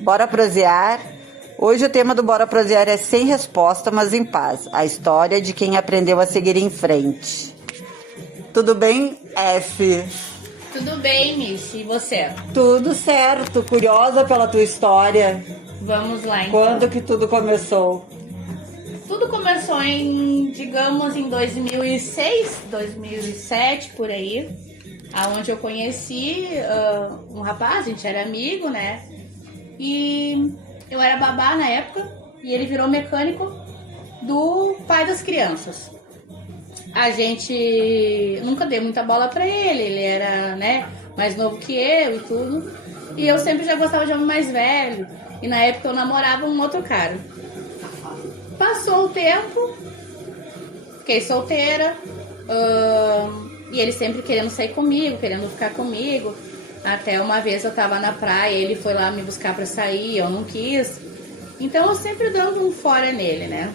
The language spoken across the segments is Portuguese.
Bora prosear? Hoje o tema do Bora Prosear é sem resposta, mas em paz. A história de quem aprendeu a seguir em frente. Tudo bem, F? Tudo bem, Miss. E você? Tudo certo. Curiosa pela tua história. Vamos lá, então. Quando que tudo começou? Tudo começou digamos, em 2006, 2007, por aí. Aonde eu conheci um rapaz, a gente era amigo, né? E eu era babá na época e ele virou mecânico do pai das crianças. A gente nunca deu muita bola pra ele era, né, mais novo que eu e tudo. E eu sempre já gostava de homem mais velho. E na época eu namorava um outro cara. Passou o tempo, fiquei solteira. E ele sempre querendo sair comigo, querendo ficar comigo. Até uma vez eu tava na praia, ele foi lá me buscar pra sair, eu não quis. Então eu sempre dando um fora nele, né?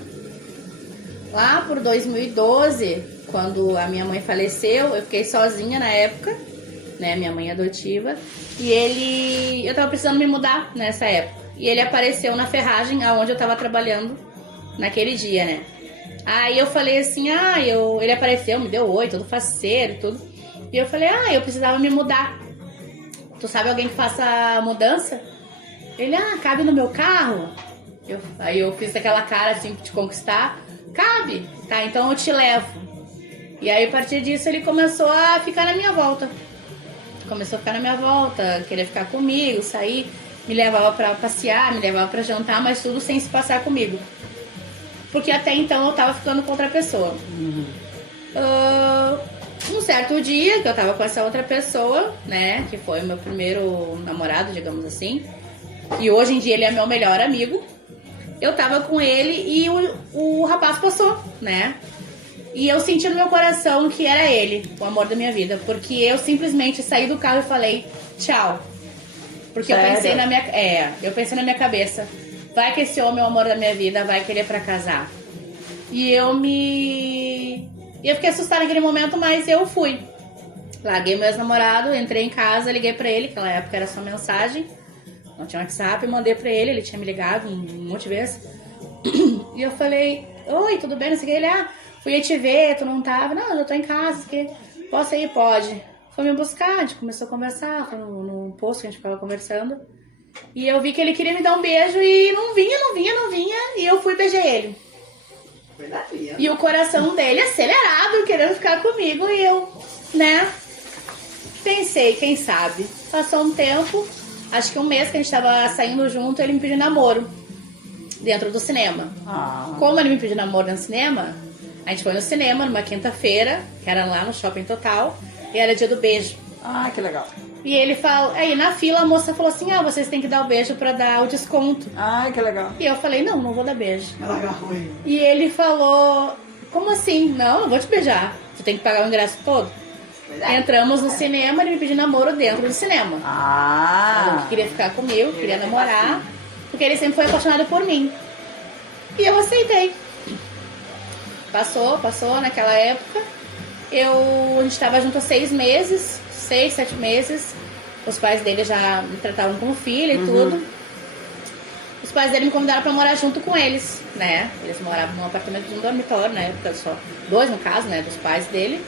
Lá por 2012, quando a minha mãe faleceu, eu fiquei sozinha na época, né? Minha mãe adotiva. E eu tava precisando me mudar nessa época. E ele apareceu na ferragem aonde eu tava trabalhando naquele dia, né? Aí eu falei assim, ele apareceu, me deu oi, todo faceiro e tudo. E eu falei, eu precisava me mudar. Tu sabe alguém que faça mudança? Ele, cabe no meu carro? Aí eu fiz aquela cara assim, de conquistar. Cabe? Tá, então eu te levo. E aí a partir disso ele começou a ficar na minha volta. Começou a ficar na minha volta, queria ficar comigo, sair. Me levava pra passear, me levava pra jantar, mas tudo sem se passar comigo. Porque até então eu tava ficando com outra pessoa. Um certo dia que eu tava com essa outra pessoa, né? Que foi o meu primeiro namorado, digamos assim. E hoje em dia ele é meu melhor amigo. Eu tava com ele e o rapaz passou, né? E eu senti no meu coração que era ele, o amor da minha vida. Porque eu simplesmente saí do carro e falei, tchau. Porque Sério? eu pensei na minha cabeça, vai que esse homem é o amor da minha vida, vai querer pra casar. E eu fiquei assustada naquele momento, mas eu fui. Larguei meu ex-namorado, entrei em casa, liguei pra ele, naquela época era só mensagem. Não tinha WhatsApp, mandei pra ele tinha me ligado um monte de vezes. E eu falei, oi, tudo bem? Não sei o que. Ele, fui aí te ver, tu não tava? Não, eu já tô em casa, posso ir? Pode. Foi me buscar, a gente começou a conversar, foi num posto que a gente ficava conversando. E eu vi que ele queria me dar um beijo e não vinha. E eu fui e beijei ele. Verdade. E o coração dele acelerado, querendo ficar comigo. E eu, né, pensei, quem sabe. Passou um tempo, acho que um mês que a gente tava saindo junto, ele me pediu namoro dentro do cinema. Como ele me pediu namoro no cinema, a gente foi no cinema numa quinta-feira, que era lá no Shopping Total, e era dia do beijo. Que legal. E ele falou, aí na fila a moça falou assim, vocês têm que dar o beijo pra dar o desconto. Que legal. E eu falei, não vou dar beijo. E ele falou, como assim? Não vou te beijar. Tu tem que pagar o ingresso todo. Entramos no cinema, ele me pediu namoro dentro do cinema. Falou que queria ficar comigo, queria namorar, porque ele sempre foi apaixonado por mim. E eu aceitei. Passou naquela época. A gente tava junto há 6 meses, 6, 7 meses. Os pais dele já me tratavam como filha e tudo. Os pais dele me convidaram pra morar junto com eles, né? Eles moravam num apartamento de um dormitório, né? Só 2 no caso, né? Dos pais dele.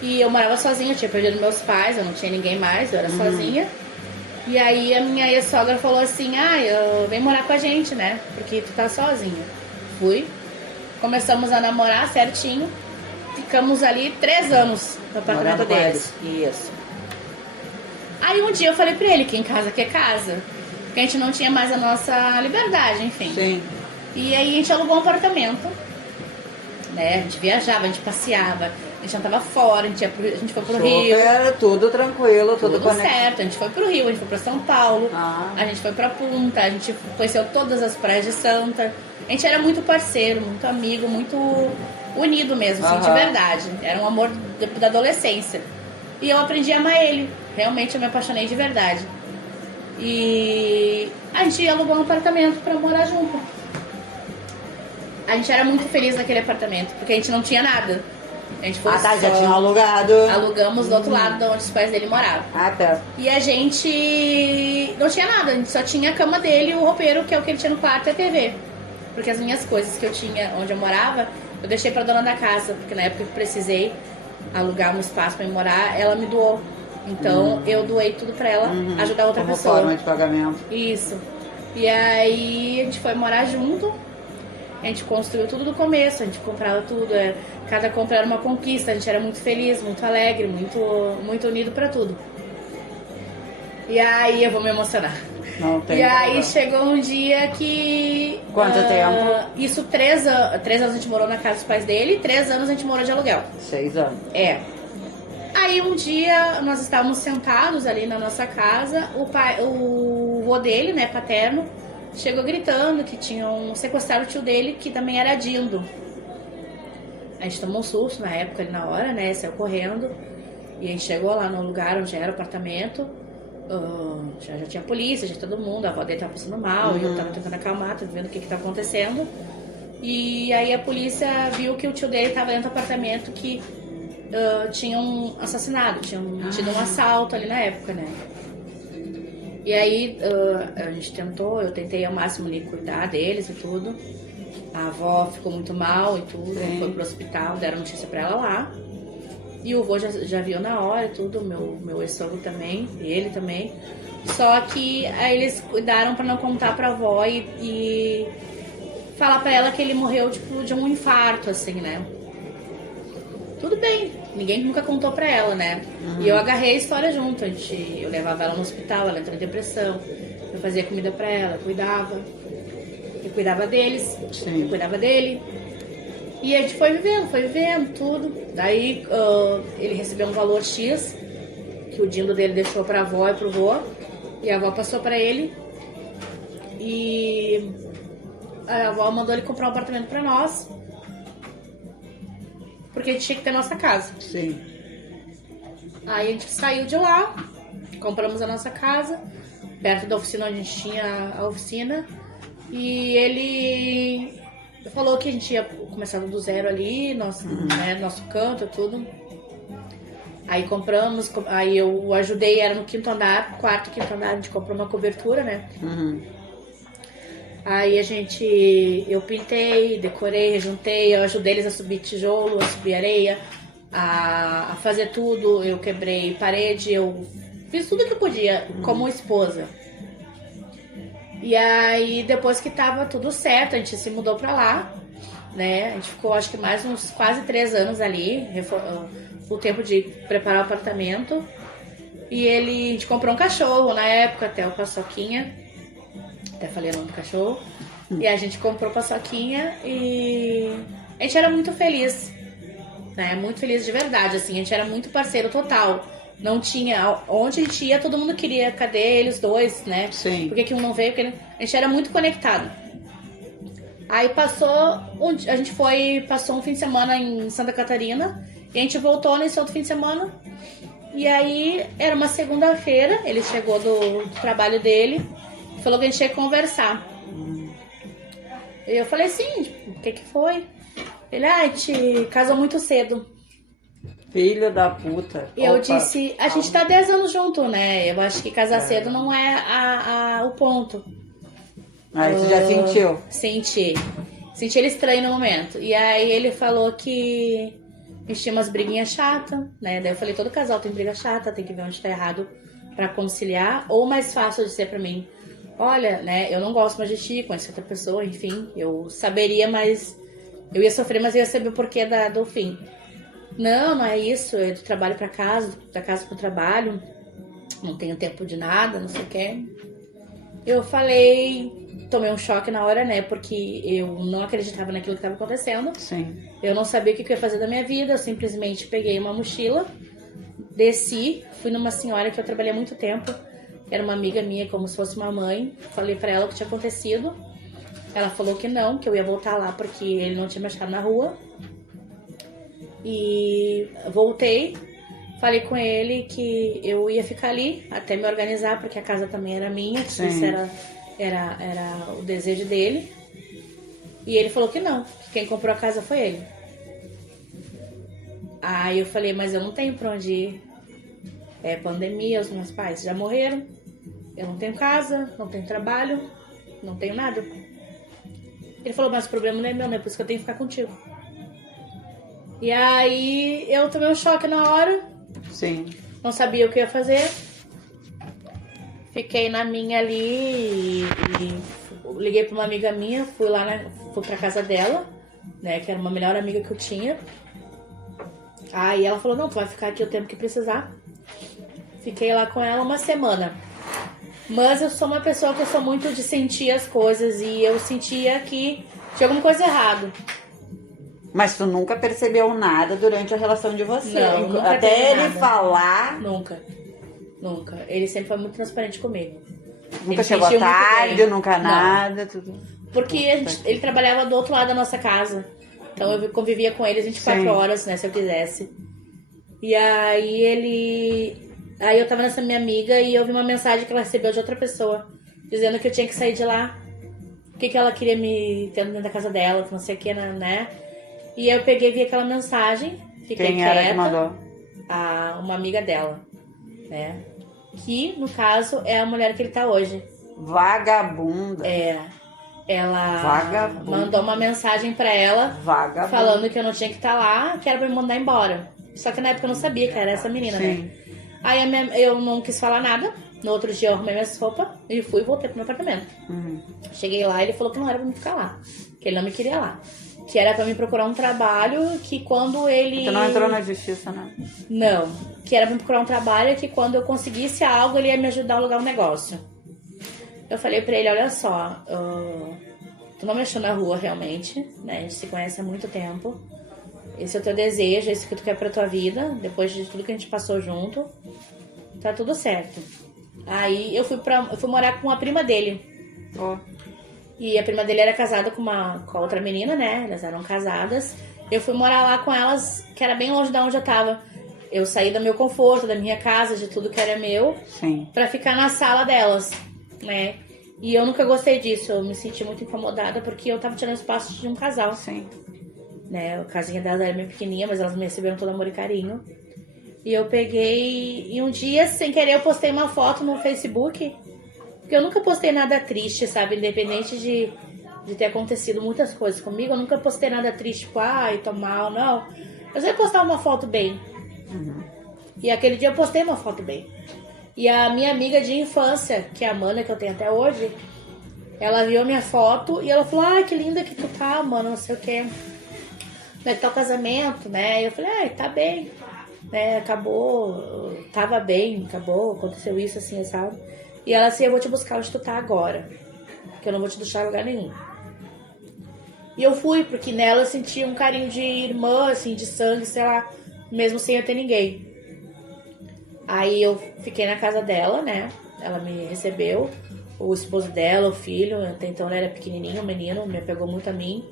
E eu morava sozinha, eu tinha perdido meus pais, eu não tinha ninguém mais, eu era sozinha. E aí a minha ex-sogra falou assim, vem morar com a gente, né? Porque tu tá sozinha. Fui. Começamos a namorar certinho. Ficamos ali 3 anos no apartamento deles. Isso. Aí um dia eu falei pra ele, quem casa quer casa. Porque a gente não tinha mais a nossa liberdade, enfim. Sim. E aí a gente alugou um apartamento, né? A gente viajava, a gente passeava, a gente andava fora, a gente foi pro Rio. Era tudo tranquilo, tudo certo. A gente foi pro Rio, a gente foi pra São Paulo, a gente foi pra Punta, a gente conheceu todas as praias de Santa. A gente era muito parceiro, muito amigo, muito unido mesmo, assim, de verdade. Era um amor da adolescência. E eu aprendi a amar ele. Realmente eu me apaixonei de verdade. E a gente alugou um apartamento pra morar junto. A gente era muito feliz naquele apartamento, porque a gente não tinha nada. A gente foi tá, já só- tinham alugado. Alugamos do outro lado de onde os pais dele moravam. Ah, tá. E a gente não tinha nada, a gente só tinha a cama dele e o roupeiro, que é o que ele tinha no quarto, e a TV. Porque as minhas coisas que eu tinha onde eu morava, eu deixei pra dona da casa, porque na época que eu precisei alugar um espaço pra eu morar, ela me doou. Então eu doei tudo pra ela ajudar outra Como pessoa. forma de pagamento. Isso. E aí a gente foi morar junto. A gente construiu tudo do começo, a gente comprava tudo. Cada compra era uma conquista, a gente era muito feliz, muito alegre, muito unido pra tudo. E aí eu vou me emocionar. Não tem E aí problema. chegou um dia que. Quanto tempo? Isso, 3 anos a gente morou na casa dos pais dele, 3 anos a gente morou de aluguel. 6 anos. É. Aí um dia nós estávamos sentados ali na nossa casa, o vô dele, né, paterno, chegou gritando que tinham sequestrado o tio dele, que também era Dindo. A gente tomou um susto na época, ali na hora, né, saiu correndo. E a gente chegou lá no lugar onde era o apartamento. Já tinha polícia, já todo mundo, a avó dele tava passando mal, e eu tava tentando acalmar, tava vendo o que tava acontecendo. E aí a polícia viu que o tio dele tava dentro do apartamento, que tinham assassinado, tinham tido um assalto ali na época, né? E aí a gente eu tentei ao máximo ali cuidar deles e tudo. A avó ficou muito mal e tudo, foi pro hospital, deram notícia pra ela lá. E o vô já viu na hora e tudo, meu ex-sogro também, ele também. Só que aí eles cuidaram pra não contar pra avó e falar pra ela que ele morreu, tipo, de um infarto, assim, né? Tudo bem, ninguém nunca contou pra ela, né? E eu agarrei a história junto, eu levava ela no hospital, ela entrou em depressão, eu fazia comida pra ela, eu cuidava deles, Sim. eu cuidava dele. E a gente foi vivendo tudo. Daí ele recebeu um valor X, que o Dindo dele deixou pra avó e pro vô, e a avó passou pra ele. E a avó mandou ele comprar um apartamento pra nós, porque a gente tinha que ter nossa casa. Sim. Aí a gente saiu de lá, compramos a nossa casa, perto da oficina onde a gente tinha a oficina. E ele falou que a gente ia começar do zero ali, nosso canto, tudo. Aí compramos, aí eu ajudei, era no quarto, quinto andar, a gente comprou uma cobertura, né? Aí eu pintei, decorei, rejuntei, eu ajudei eles a subir tijolo, a subir areia, a fazer tudo. Eu quebrei parede, eu fiz tudo que eu podia como esposa. E aí depois que tava tudo certo, a gente se mudou pra lá, né? A gente ficou acho que mais uns quase 3 anos ali, o tempo de preparar o apartamento. E a gente comprou um cachorro na época, até o Paçoquinha. Até falei o nome do cachorro. E a gente comprou Paçoquinha e a gente era muito feliz, né? Muito feliz de verdade, assim. A gente era muito parceiro total. Não tinha... Onde a gente ia, todo mundo queria. Cadê eles dois, né? Sim. Por que um não veio? Porque a gente era muito conectado. Aí passou um fim de semana em Santa Catarina. E a gente voltou nesse outro fim de semana. E aí, era uma segunda-feira. Ele chegou do trabalho dele. Falou que a gente ia conversar. E eu falei assim, tipo, o que foi? Ele, a gente casou muito cedo. Filho da puta. E eu Opa, disse, a gente tá 10 anos junto, né? Eu acho que casar cedo não é o ponto. Aí você já sentiu? Senti ele estranho no momento. E aí ele falou que a gente tinha umas briguinhas chatas, né? Daí eu falei, todo casal tem briga chata, tem que ver onde tá errado pra conciliar. Ou mais fácil de ser pra mim, olha, né? Eu não gosto mais de ti, conheço outra pessoa, enfim. Eu saberia, mas... Eu ia sofrer, mas eu ia saber o porquê do fim. Não é isso, é do trabalho pra casa, da casa pro trabalho. Não tenho tempo de nada, não sei o que. Eu falei, tomei um choque na hora, né? Porque eu não acreditava naquilo que estava acontecendo. Sim. Eu não sabia o que eu ia fazer da minha vida. Eu simplesmente peguei uma mochila, desci, fui numa senhora que eu trabalhei há muito tempo. Era uma amiga minha, como se fosse uma mãe. Falei pra ela o que tinha acontecido. Ela falou que não, que eu ia voltar lá porque ele não tinha me achado na rua. E voltei, falei com ele que eu ia ficar ali até me organizar, porque a casa também era minha, que isso era o desejo dele. E ele falou que não, que quem comprou a casa foi ele. Aí eu falei, mas eu não tenho pra onde ir. É pandemia, os meus pais já morreram. Eu não tenho casa, não tenho trabalho, não tenho nada. Ele falou, mas o problema não é meu, né? Por isso que eu tenho que ficar contigo. E aí eu tomei um choque na hora. Sim. Não sabia o que ia fazer. Fiquei na minha ali e liguei pra uma amiga minha, fui pra casa dela, né? Que era uma melhor amiga que eu tinha. Aí ela falou, não, tu vai ficar aqui o tempo que precisar. Fiquei lá com ela uma semana. Mas eu sou uma pessoa que eu sou muito de sentir as coisas e eu sentia que tinha alguma coisa errada. Mas tu nunca percebeu nada durante a relação de vocês? Não, nunca até teve ele nada. falar... Nunca. Ele sempre foi muito transparente comigo. Nunca Ele chegou sentiu muito tarde, bem. nunca Não. nada, tudo. Porque ele trabalhava do outro lado da nossa casa. Então eu convivia com ele 24 Sim. horas, né, se eu quisesse. E aí eu tava nessa minha amiga e eu vi uma mensagem que ela recebeu de outra pessoa, dizendo que eu tinha que sair de lá. O que ela queria me ter dentro da casa dela, que não sei o que, né? E aí eu peguei e vi aquela mensagem, fiquei Quem quieta. era que mandou? Uma amiga dela, né? Que, no caso, é a mulher que ele tá hoje. Vagabunda. Ela Vagabunda. mandou uma mensagem pra ela Vagabunda. falando que eu não tinha que estar lá, que era pra me mandar embora. Só que na época eu não sabia que era essa menina, Sim. né? Aí eu não quis falar nada. No outro dia eu arrumei minhas roupas e fui e voltei pro meu apartamento. Uhum. Cheguei lá e ele falou que não era pra mim ficar lá. Que ele não me queria lá. Que era pra mim procurar um trabalho que quando ele... Tu não entrou na justiça, né? Não. Que era pra mim procurar um trabalho que quando eu conseguisse algo ele ia me ajudar a alugar um negócio. Eu falei pra ele, olha só, tu não me achou na rua realmente, né? A gente se conhece há muito tempo. Esse é o teu desejo, esse que tu quer pra tua vida, depois de tudo que a gente passou junto. Tá tudo certo. Aí eu fui morar com a prima dele. Oh. E a prima dele era casada com a outra menina, né? Elas eram casadas. Eu fui morar lá com elas, que era bem longe de onde eu tava. Eu saí do meu conforto, da minha casa, de tudo que era meu, Sim. pra ficar na sala delas, né? E eu nunca gostei disso, eu me senti muito incomodada porque eu tava tirando espaço de um casal. Sim. Né? A casinha delas era bem pequenininha, mas elas me receberam todo amor e carinho. E eu peguei... E um dia, sem querer, eu postei uma foto no Facebook. Porque eu nunca postei nada triste, sabe? Independente de ter acontecido muitas coisas comigo, eu nunca postei nada triste, tipo, ai, tô mal, não. Eu sempre postava uma foto bem. Uhum. E aquele dia eu postei uma foto bem. E a minha amiga de infância, que é a Amanda, que eu tenho até hoje, ela viu a minha foto e ela falou, ai, que linda que tu tá, mano, não sei o quê. Como é que tá o casamento, né? E eu falei, ai, tá bem. Né? Acabou, tava bem, acabou, aconteceu isso, assim, sabe? E ela assim, eu vou te buscar onde tu tá agora, que eu não vou te deixar em lugar nenhum. E eu fui, porque nela eu senti um carinho de irmã, assim, de sangue, sei lá, mesmo sem eu ter ninguém. Aí eu fiquei na casa dela, né? Ela me recebeu, o esposo dela, o filho, até então ele era pequenininho, o menino, me apegou muito a mim.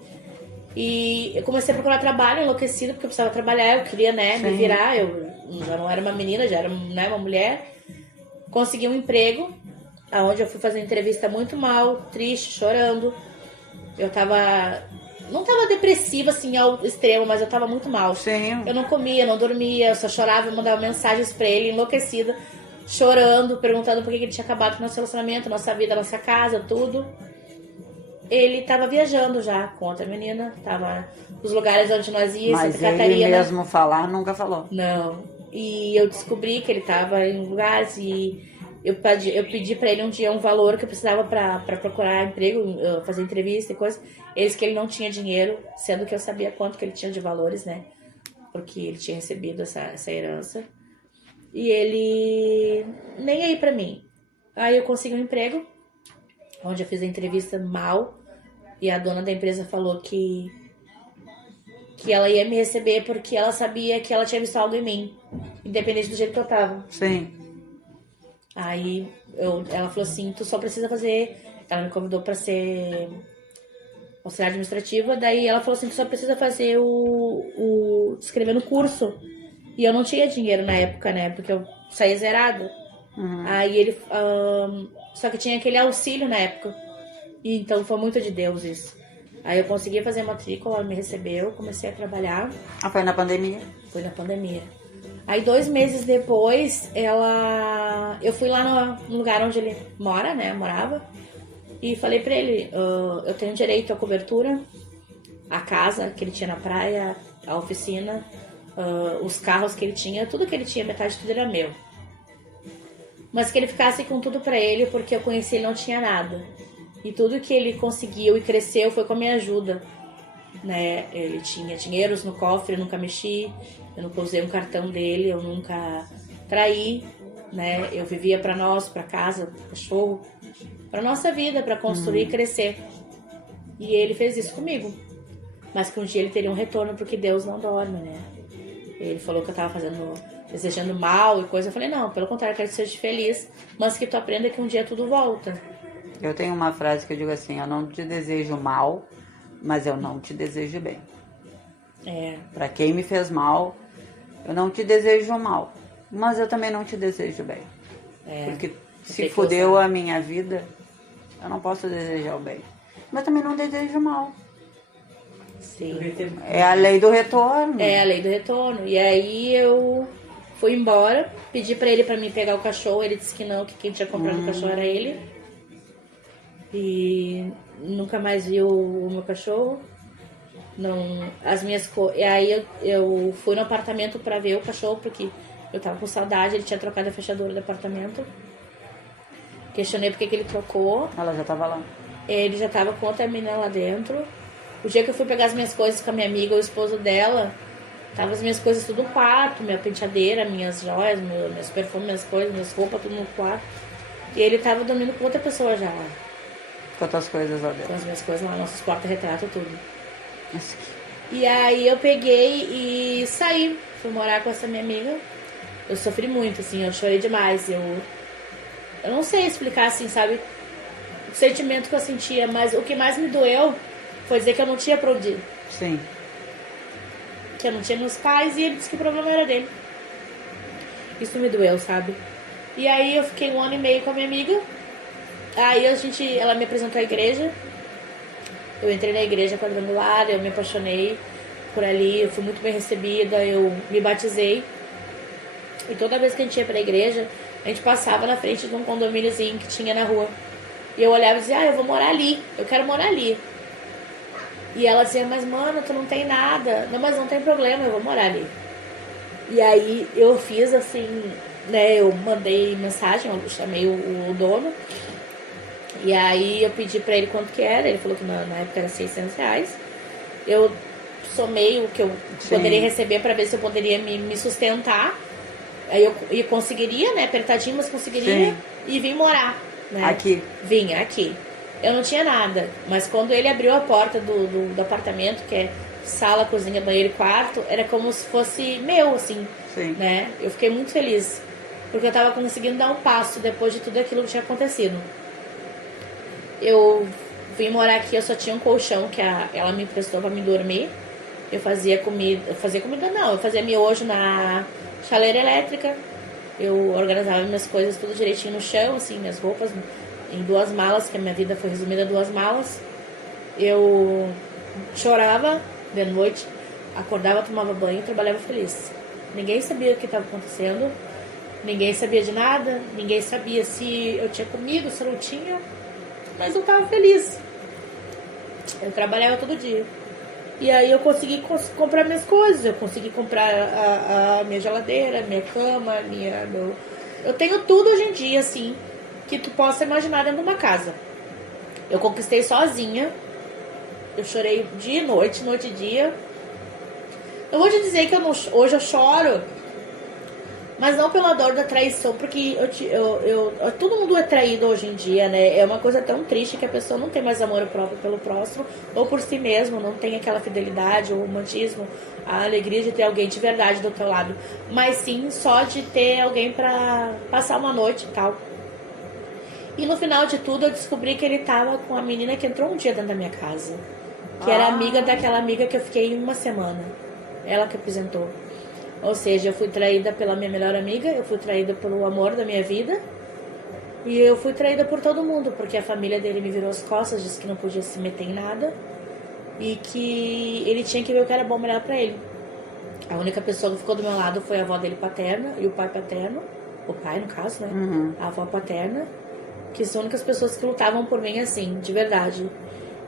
E eu comecei a procurar trabalho, enlouquecida, porque eu precisava trabalhar, eu queria, né, me virar. Eu já não era uma menina, já era, né, uma mulher. Consegui um emprego, onde eu fui fazer entrevista muito mal, triste, chorando. Eu não tava depressiva, assim, ao extremo, mas eu tava muito mal. Sim. Eu não comia, não dormia, eu só chorava, eu mandava mensagens pra ele, enlouquecida, chorando, perguntando por que ele tinha acabado com o nosso relacionamento, nossa vida, nossa casa, tudo. Ele tava viajando já com outra menina, tava nos lugares onde nós íamos, Mas Santa ele Catarina. mesmo falar, nunca falou. Não. E eu descobri que ele tava em lugares e eu pedi pra ele um dia um valor que eu precisava pra procurar emprego, fazer entrevista e coisa. Eles que ele não tinha dinheiro, sendo que eu sabia quanto que ele tinha de valores, né? Porque ele tinha recebido essa herança. E ele nem aí pra mim. Aí eu consegui um emprego, onde eu fiz a entrevista mal. E a dona da empresa falou que ela ia me receber porque ela sabia que ela tinha visto algo em mim, independente do jeito que eu tava. Sim. Aí ela falou assim, tu só precisa fazer... Ela me convidou pra ser auxiliar administrativa, daí ela falou assim, tu só precisa fazer escrever no curso. E eu não tinha dinheiro na época, né, porque eu saía zerada. Uhum. Aí ele... só que tinha aquele auxílio na época. E então foi muito de Deus isso. Aí eu consegui fazer matrícula, ela me recebeu, comecei a trabalhar. Ah, foi na pandemia? Foi na pandemia. Aí 2 meses depois, eu fui lá no lugar onde ele mora, né? Morava. E falei pra ele, eu tenho direito à cobertura, a casa que ele tinha na praia, a oficina, os carros que ele tinha, tudo que ele tinha, metade de tudo era meu. Mas que ele ficasse com tudo pra ele, porque eu conheci ele não tinha nada. E tudo que ele conseguiu e cresceu foi com a minha ajuda, né? Ele tinha dinheiros no cofre, eu nunca mexi, eu nunca usei um cartão dele, eu nunca traí, né? Eu vivia pra nós, pra casa, pro cachorro, pra nossa vida, pra construir e crescer. E ele fez isso comigo. Mas que um dia ele teria um retorno, porque Deus não dorme, né? Ele falou que eu tava desejando mal e coisa. Eu falei, não, pelo contrário, quero que você seja feliz, mas que tu aprenda que um dia tudo volta. Eu tenho uma frase que eu digo assim, eu não te desejo mal, mas eu não te desejo bem. Pra quem me fez mal, eu não te desejo mal, mas eu também não te desejo bem. Porque se fudeu a minha vida, eu não posso desejar o bem. Mas também não desejo mal. Sim. É a lei do retorno. É a lei do retorno. E aí eu fui embora, pedi pra ele pra mim pegar o cachorro, ele disse que não, que quem tinha comprado o cachorro era ele. E nunca mais viu o meu cachorro. Não, E aí eu fui no apartamento pra ver o cachorro, porque eu tava com saudade, ele tinha trocado a fechadura do apartamento. Questionei porque que ele trocou. Ela já tava lá. Ele já tava com outra menina lá dentro. O dia que eu fui pegar as minhas coisas com a minha amiga, o esposo dela, tava as minhas coisas tudo no quarto, minha penteadeira, minhas joias, meus perfumes, minhas coisas, minhas roupas, tudo no quarto. E ele tava dormindo com outra pessoa já lá. Com outras coisas lá dentro. Com as minhas coisas lá, nossos porta-retrato, tudo. E aí eu peguei e saí, fui morar com essa minha amiga. Eu sofri muito, assim, eu chorei demais. Eu não sei explicar, assim, sabe, o sentimento que eu sentia, mas o que mais me doeu foi dizer que eu não tinha pra onde ir. Sim. Que eu não tinha meus pais e ele disse que o problema era dele. Isso me doeu, sabe? E aí eu fiquei 1 ano e meio com a minha amiga. Aí ela me apresentou à igreja. Eu entrei na igreja quadrangular, eu me apaixonei por ali, eu fui muito bem recebida, eu me batizei. E toda vez que a gente ia pra igreja, a gente passava na frente de um condomíniozinho que tinha na rua. E eu olhava e dizia, eu vou morar ali, eu quero morar ali. E ela dizia, mas mano, tu não tem nada. Não, mas não tem problema, eu vou morar ali. E aí eu fiz assim, né, eu mandei mensagem, eu chamei o dono. E aí eu pedi pra ele quanto que era, ele falou que na época era R$600. Eu somei o que eu poderia receber pra ver se eu poderia me sustentar. Aí eu conseguiria, né, apertadinho, mas conseguiria. E vim morar, né. Aqui? Vim, aqui. Eu não tinha nada, mas quando ele abriu a porta do apartamento, que é sala, cozinha, banheiro e quarto, era como se fosse meu, assim, né? Eu fiquei muito feliz, porque eu tava conseguindo dar um passo depois de tudo aquilo que tinha acontecido. Eu vim morar aqui, eu só tinha um colchão que ela me emprestou pra me dormir. Eu fazia comida, eu fazia miojo na chaleira elétrica. Eu organizava minhas coisas tudo direitinho no chão, assim, minhas roupas em 2 malas, que a minha vida foi resumida em 2 malas. Eu chorava de noite, acordava, tomava banho e trabalhava feliz. Ninguém sabia o que estava acontecendo, ninguém sabia de nada, ninguém sabia se eu tinha comido, se eu não tinha, mas eu estava feliz. Eu trabalhava todo dia. E aí eu consegui comprar minhas coisas, eu consegui comprar a minha geladeira, minha cama, eu tenho tudo hoje em dia, assim, que tu possa imaginar dentro de uma casa. Eu conquistei sozinha. Eu chorei dia e noite, noite e dia. Eu vou te dizer que hoje eu choro, mas não pela dor da traição, porque todo mundo é traído hoje em dia, né? É uma coisa tão triste que a pessoa não tem mais amor próprio pelo próximo ou por si mesmo, não tem aquela fidelidade, o romantismo, a alegria de ter alguém de verdade do teu lado, mas sim só de ter alguém pra passar uma noite e tal. E no final de tudo eu descobri que ele tava com a menina que entrou um dia dentro da minha casa, que era amiga daquela amiga que eu fiquei 1 semana. Ela que apresentou. Ou seja, eu fui traída pela minha melhor amiga, eu fui traída pelo amor da minha vida, e eu fui traída por todo mundo, porque a família dele me virou as costas, disse que não podia se meter em nada, e que ele tinha que ver o que era bom melhor pra ele. A única pessoa que ficou do meu lado foi a avó dele paterna e o pai paterno. O pai, no caso, né? A avó paterna. Que são as únicas pessoas que lutavam por mim, assim, de verdade.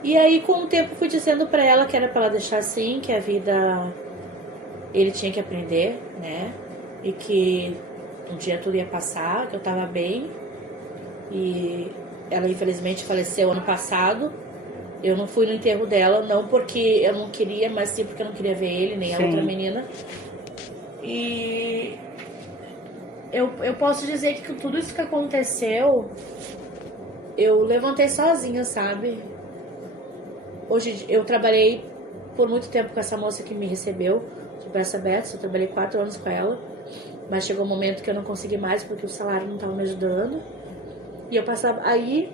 E aí, com o tempo, fui dizendo pra ela que era pra ela deixar assim, que a vida... Ele tinha que aprender, né? E que um dia tudo ia passar, que eu tava bem. E ela, infelizmente, faleceu ano passado. Eu não fui no enterro dela, não porque eu não queria, mas sim porque eu não queria ver ele, nem a outra menina. E eu posso dizer que tudo isso que aconteceu, eu levantei sozinha, sabe? Hoje eu trabalhei por muito tempo com essa moça que me recebeu, de braço aberto, eu trabalhei 4 anos com ela, mas chegou um momento que eu não consegui mais porque o salário não estava me ajudando. E eu passava aí...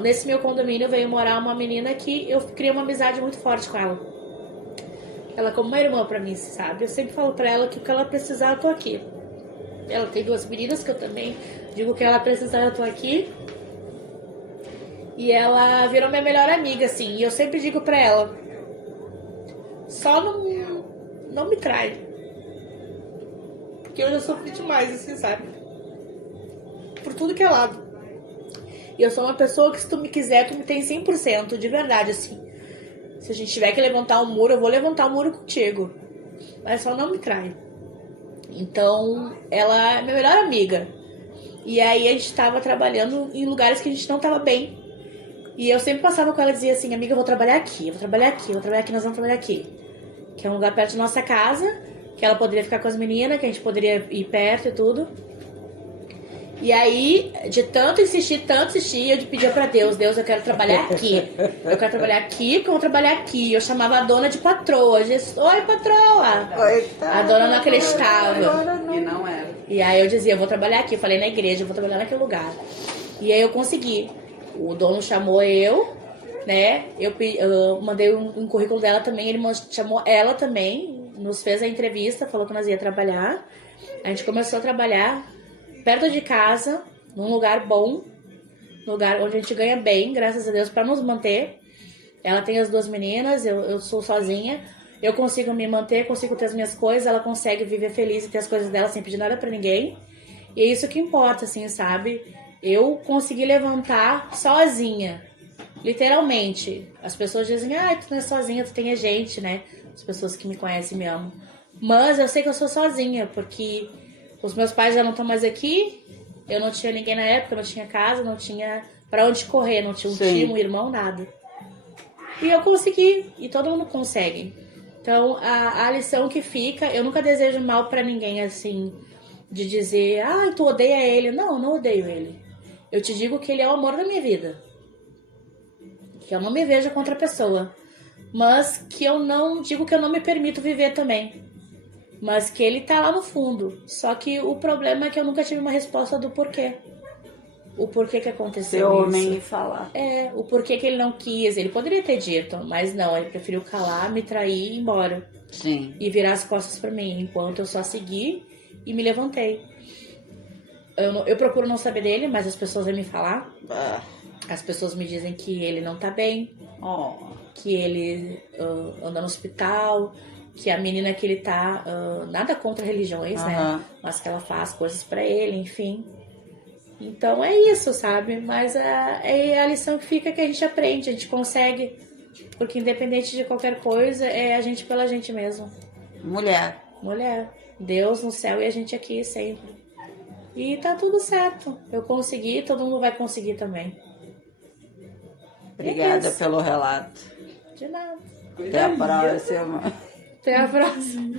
Nesse meu condomínio veio morar uma menina que eu criei uma amizade muito forte com ela. Ela como uma irmã pra mim, sabe? Eu sempre falo pra ela que o que ela precisar, eu tô aqui. Ela tem 2 meninas que eu também digo que ela precisar, eu tô aqui. E ela virou minha melhor amiga, assim. E eu sempre digo pra ela, só não me trai. Porque eu já sofri demais, assim, sabe? Por tudo que é lado. E eu sou uma pessoa que se tu me quiser, tu me tem 100%, de verdade, assim. Se a gente tiver que levantar um muro, eu vou levantar o muro contigo. Mas só não me trai. Então, ela é minha melhor amiga. E aí a gente tava trabalhando em lugares que a gente não tava bem. E eu sempre passava com ela e dizia assim, amiga, eu vou trabalhar aqui, eu vou trabalhar aqui, eu vou trabalhar aqui, nós vamos trabalhar aqui. Que é um lugar perto da nossa casa, que ela poderia ficar com as meninas, que a gente poderia ir perto e tudo. E aí, de tanto insistir, eu pedia pra Deus, eu quero trabalhar aqui. Eu quero trabalhar aqui, porque eu vou trabalhar aqui. Eu chamava a dona de patroa. Oi, patroa! Coitada, a dona não acreditava. E não era. E aí eu dizia, eu vou trabalhar aqui. Eu falei na igreja, eu vou trabalhar naquele lugar. E aí eu consegui. O dono chamou eu, né? Eu mandei um currículo dela também. Ele chamou ela também. Nos fez a entrevista, falou que nós ia trabalhar. A gente começou a trabalhar perto de casa, num lugar bom, lugar onde a gente ganha bem, graças a Deus, para nos manter. Ela tem as 2 meninas, eu sou sozinha, eu consigo me manter, consigo ter as minhas coisas, ela consegue viver feliz e ter as coisas dela sem pedir nada para ninguém. E é isso que importa, assim, sabe? Eu consegui levantar sozinha, literalmente. As pessoas dizem, tu não é sozinha, tu tem a gente, né? As pessoas que me conhecem me amam. Mas eu sei que eu sou sozinha, porque... Os meus pais já não estão mais aqui, eu não tinha ninguém na época, não tinha casa, não tinha pra onde correr, não tinha um tio, um irmão, nada. E eu consegui, e todo mundo consegue. Então, a lição que fica, eu nunca desejo mal pra ninguém, assim, de dizer, tu odeia ele. Não, eu não odeio ele. Eu te digo que ele é o amor da minha vida. Que eu não me vejo com outra pessoa. Mas que eu não digo que eu não me permito viver também. Mas que ele tá lá no fundo. Só que o problema é que eu nunca tive uma resposta do porquê. O porquê que aconteceu Ser isso. homem e falar. O porquê que ele não quis. Ele poderia ter dito, mas não. Ele preferiu calar, me trair e ir embora. Sim. E virar as costas pra mim. Enquanto eu só segui e me levantei. Eu procuro não saber dele, mas as pessoas vêm me falar. As pessoas me dizem que ele não tá bem. Que ele anda no hospital... Que a menina que ele tá, nada contra religiões, né? Mas que ela faz coisas pra ele, enfim. Então é isso, sabe? Mas é a lição que fica que a gente aprende, a gente consegue. Porque independente de qualquer coisa, é a gente pela gente mesmo. Mulher. Deus no céu e a gente aqui sempre. E tá tudo certo. Eu consegui, todo mundo vai conseguir também. Obrigada pelo relato. De nada. Até a próxima. Até a próxima.